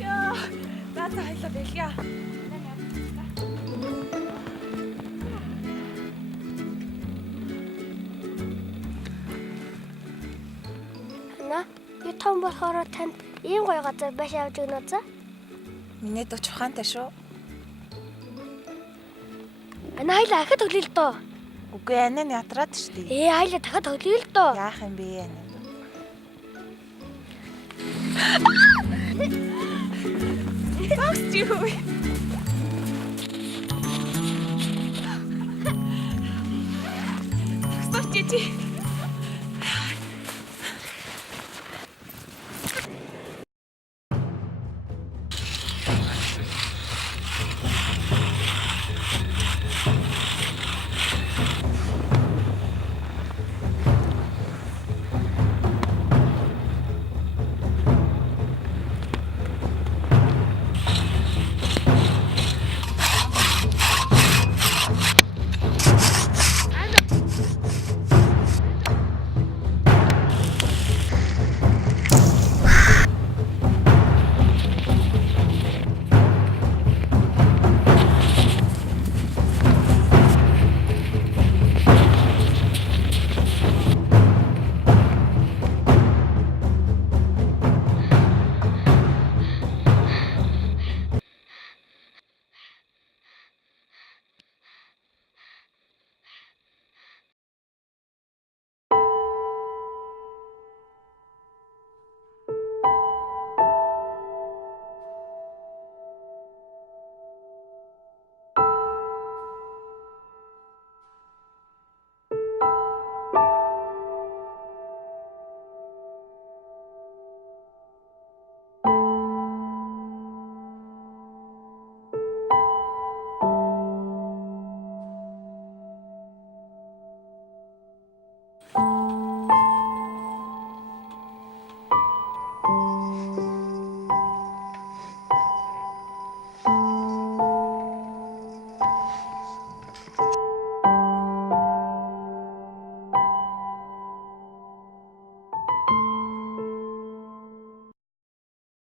Яа, наацаа хайлаа бэлгийа. Ана, би том болохоор танд ийм гоё газар байш авч өгнө үү? Миний дуу чухаантай шүү. Ана хайлаа ахад өглөө л доо. Үгүй анаа ятраад штий. Хайлаа дахиад өглөө л доо. Яах юм бэ анаа? Багс юу? Багс чи.